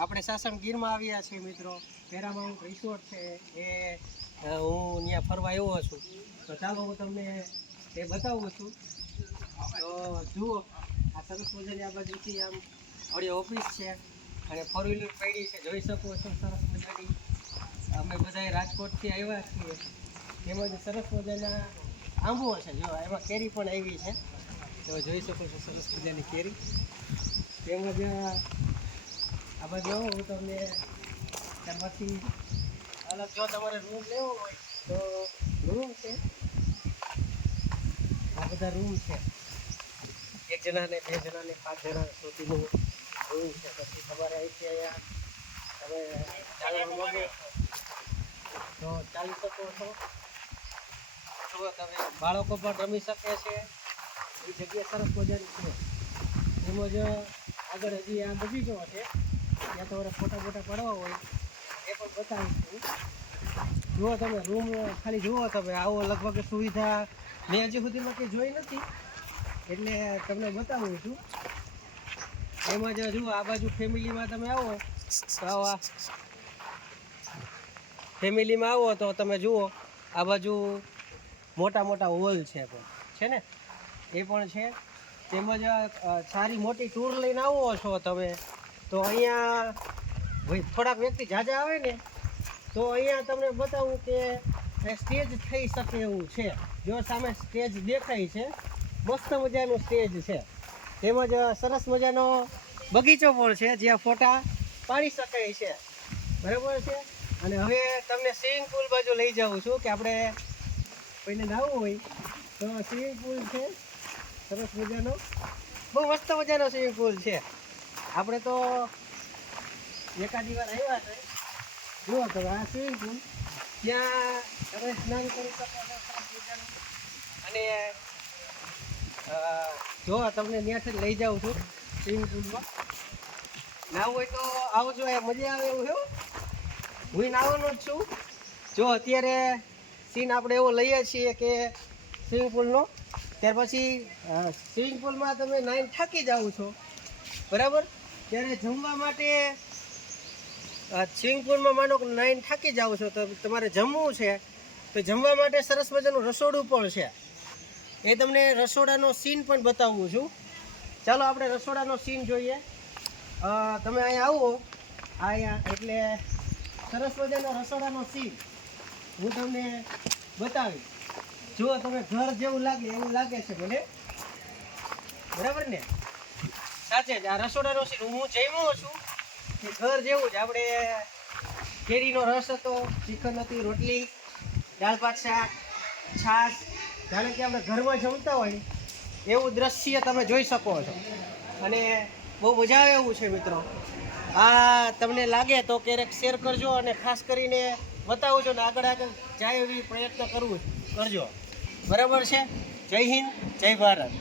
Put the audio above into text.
આપણે સાસણ ગીરમાં આવ્યા છીએ મિત્રો. પેરામાઉન્ટ રિસોર્ટ છે એ હું ત્યાં ફરવા આવ્યો છું. તો ચાલો હું તમને એ બતાવું છું. તો જુઓ આ સરસ મજાની આ બાજુથી આમ આપણી ઓફિસ છે અને ફોર વ્હીલર પડી છે, જોઈ શકો છો સરસ મજાની. અમે બધા રાજકોટથી આવ્યા છીએ. તેમજ સરસ મજાના આંબો છે, જો એમાં કેરી પણ આવી છે, તો જોઈ શકો છો સરસ મજાની કેરી. તેમજ આ બાજુ હું તમને ત્યારબાદથી અલગ જો તમારે રૂમ લેવો હોય તો રૂમ છે, આ બધા રૂમ છે. 1 જણાને 2 જણાને 5 જણા સુધીનું રૂમ છે. પછી તમારે અહીંથી અહીંયા તમે ચાલવા માંગો તો ચાલી શકો છો. જો તમે બાળકો પણ રમી શકે છે, એ જગ્યા સરસ મજાની છે. તેમજ આગળ હજી આ બગીચો છે, ત્યાં તમારે ફોટા બોટા પડવા હોય એ પણ બતાવીશું. જુઓ તમે રૂમ ખાલી જુઓ તમે, આવો લગભગ સુવિધા મેં હજી સુધીમાં કંઈ જોઈ નથી, એટલે તમને બતાવું છું. એમાં જ જુઓ આ બાજુ ફેમિલીમાં તમે આવો તો આવા ફેમિલીમાં આવો તો તમે જુઓ આ બાજુ મોટા મોટા હોલ છે ને, એ પણ છે. તેમજ સારી મોટી ટૂર લઈને આવો છો તમે તો અહીંયા થોડાક વ્યક્તિ ઝાઝા આવે ને તો અહીંયા તમને બતાવું કે સ્ટેજ થઈ શકે એવું છે. જો સામે સ્ટેજ દેખાય છે, મસ્ત મજાનું સ્ટેજ છે. તેમજ સરસ મજાનો બગીચો પણ છે, જ્યાં ફોટા પાડી શકાય છે, બરાબર છે. અને હવે તમને સ્વિમિંગ પુલ બાજુ લઈ જાઉં છું કે આપણે કોઈને નાહવું હોય તો સ્વિમિંગ પુલ છે સરસ મજાનો, બહુ મસ્ત મજાનો સ્વિમિંગ પુલ છે. આપણે તો એકાદી વાર આવ્યા છે. જુઓ તો આ સ્વિમિંગ પુલ, ત્યાં તમે સ્નાન કરી શકો છો સરસ મજાનું. અને જો તમને ત્યાંથી લઈ જાઉં છું સ્વિમિંગ પુલમાં. નાહવું હોય તો આવજો, એ મજા આવે એવું છે. હું નાહવાનો જ છું. જો અત્યારે સીન આપણે એવો લઈએ છીએ કે સ્વિમિંગ પુલનો, ત્યાર પછી સ્વિમિંગ પુલમાં તમે નાઈને થાકી જાઓ છો, બરાબર. ત્યારે જમવા માટે સ્વિમિંગ પુલમાં માનો કે નાઈને થાકી જાઓ છો તો તમારે જમવું છે, તો જમવા માટે સરસ મજાનું રસોડું પણ છે. એ તમને રસોડાનો સીન પણ બતાવું છું. ચાલો આપણે રસોડાનો સીન જોઈએ. તમે અહીંયા આવો, અહીંયા એટલે સરસ મજાનો રસોડાનો સીન હું તમને બતાવીશ. જુઓ તમે ઘર જેવું લાગે એવું લાગે છે મને, બરાબર ને? સાચે જ આ રસોડાનો સીન હું જમ્યો છું કે ઘર જેવું જ. આપણે કેરીનો રસ હતો, ચિકન હતી, રોટલી, દાળ ભાત, શાક, છાશ, જાણે કે આપણે ઘરમાં જમતા હોય એવું દ્રશ્ય તમે જોઈ શકો છો. અને બહુ મજા આવે એવું છે મિત્રો. આ તમને લાગે તો ક્યારેક શેર કરજો અને ખાસ કરીને બતાવજો ને આગળ જાય એવી પ્રયત્ન કરજો, બરાબર છે. જય હિન્દ, જય ભારત.